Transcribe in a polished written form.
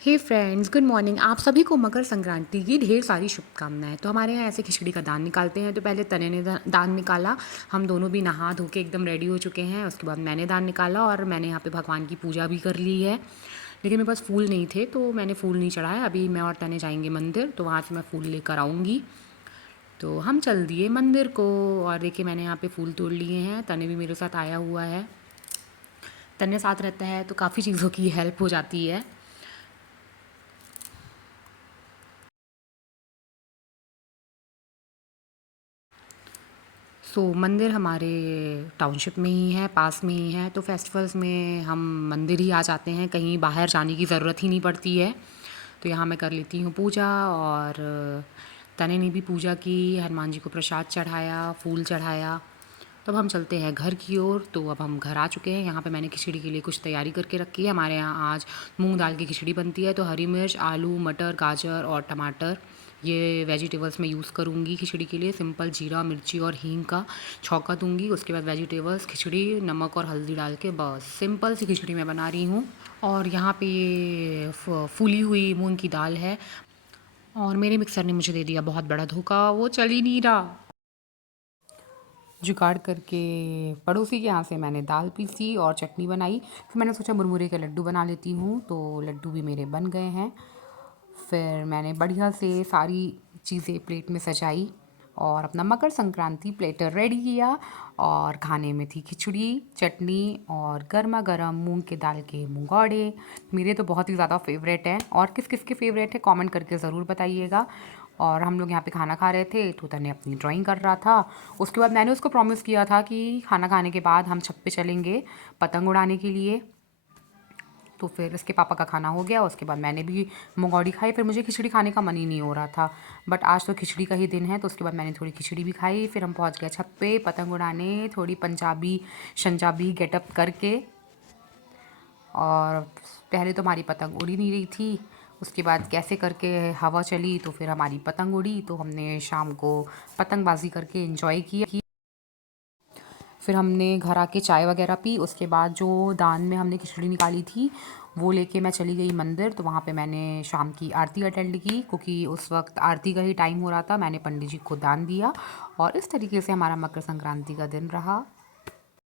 हे friends, good morning. आप सभी को मकर संक्रांति की ढेर सारी शुभकामनाएं। तो हमारे यहाँ ऐसे खिचड़ी का दान निकालते हैं। तो पहले तने ने दान निकाला। हम दोनों भी नहा धो के एकदम रेडी हो चुके हैं। उसके बाद मैंने दान निकाला और मैंने यहाँ पे भगवान की पूजा भी कर ली है। लेकिन मेरे पास फूल नहीं थे तो मैंने फूल नहीं चढ़ाया। अभी मैं और तने जाएंगे मंदिर, तो वहाँ से मैं फूल लेकर आऊँगी। तो हम चल दिए मंदिर को। और देखिए, मैंने यहाँ पे फूल तोड़ लिए हैं। तने भी मेरे साथ आया हुआ है। तने साथ रहता है तो काफ़ी चीज़ों की हेल्प हो जाती है। मंदिर हमारे टाउनशिप में ही है, पास में ही है। तो फेस्टिवल्स में हम मंदिर ही आ जाते हैं, कहीं बाहर जाने की ज़रूरत ही नहीं पड़ती है। तो यहाँ मैं कर लेती हूँ पूजा। और तने ने भी पूजा की, हनुमान जी को प्रसाद चढ़ाया, फूल चढ़ाया। तब हम चलते हैं घर की ओर। तो अब हम घर आ चुके हैं। यहाँ पे मैंने खिचड़ी के लिए कुछ तैयारी करके रखी है। हमारे यहाँ आज मूंग दाल की खिचड़ी बनती है। तो हरी मिर्च, आलू, मटर, गाजर और टमाटर, ये वेजिटेबल्स मैं यूज़ करूँगी खिचड़ी के लिए। सिंपल जीरा, मिर्ची और हींग का छौंका दूँगी। उसके बाद वेजिटेबल्स, खिचड़ी, नमक और हल्दी डाल के बस सिंपल सी खिचड़ी मैं बना रही हूँ। और यहाँ पे ये फूली हुई मूंग की दाल है। और मेरे मिक्सर ने मुझे दे दिया बहुत बड़ा धोखा, वो चल ही नहीं रहा। जुगाड़ करके पड़ोसी के यहाँ से मैंने दाल पीसी और चटनी बनाई। फिर मैंने सोचा मुरमुरे के लड्डू बना लेती हूँ। तो लड्डू भी मेरे बन गए हैं। फिर मैंने बढ़िया से सारी चीज़ें प्लेट में सजाई और अपना मकर संक्रांति प्लेटर रेडी किया। और खाने में थी खिचड़ी, चटनी और गर्मा गर्म मूंग के दाल के मुंगौड़े। मेरे तो बहुत ही ज़्यादा फेवरेट हैं। और किस किस के फेवरेट है कमेंट करके ज़रूर बताइएगा। और हम लोग यहाँ पे खाना खा रहे थे तो तने अपनी ड्राइंग कर रहा था। उसके बाद मैंने उसको प्रॉमिस किया था कि खाना खाने के बाद हम छत पे चलेंगे पतंग उड़ाने के लिए। तो फिर इसके पापा का खाना हो गया। उसके बाद मैंने भी मुंगौड़ी खाई। फिर मुझे खिचड़ी खाने का मन ही नहीं हो रहा था, बट आज तो खिचड़ी का ही दिन है। तो उसके बाद मैंने थोड़ी खिचड़ी भी खाई। फिर हम पहुंच गए छत पे पतंग उड़ाने, थोड़ी पंजाबी शंजाबी गेटअप करके। और पहले तो हमारी पतंग उड़ी नहीं रही थी। उसके बाद कैसे करके हवा चली तो फिर हमारी पतंग उड़ी। तो हमने शाम को पतंगबाजी करके एंजॉय किया। फिर हमने घर आके चाय वगैरह पी। उसके बाद जो दान में हमने खिचड़ी निकाली थी वो लेके मैं चली गई मंदिर। तो वहाँ पे मैंने शाम की आरती अटेंड की, क्योंकि उस वक्त आरती का ही टाइम हो रहा था। मैंने पंडित जी को दान दिया और इस तरीके से हमारा मकर संक्रांति का दिन रहा।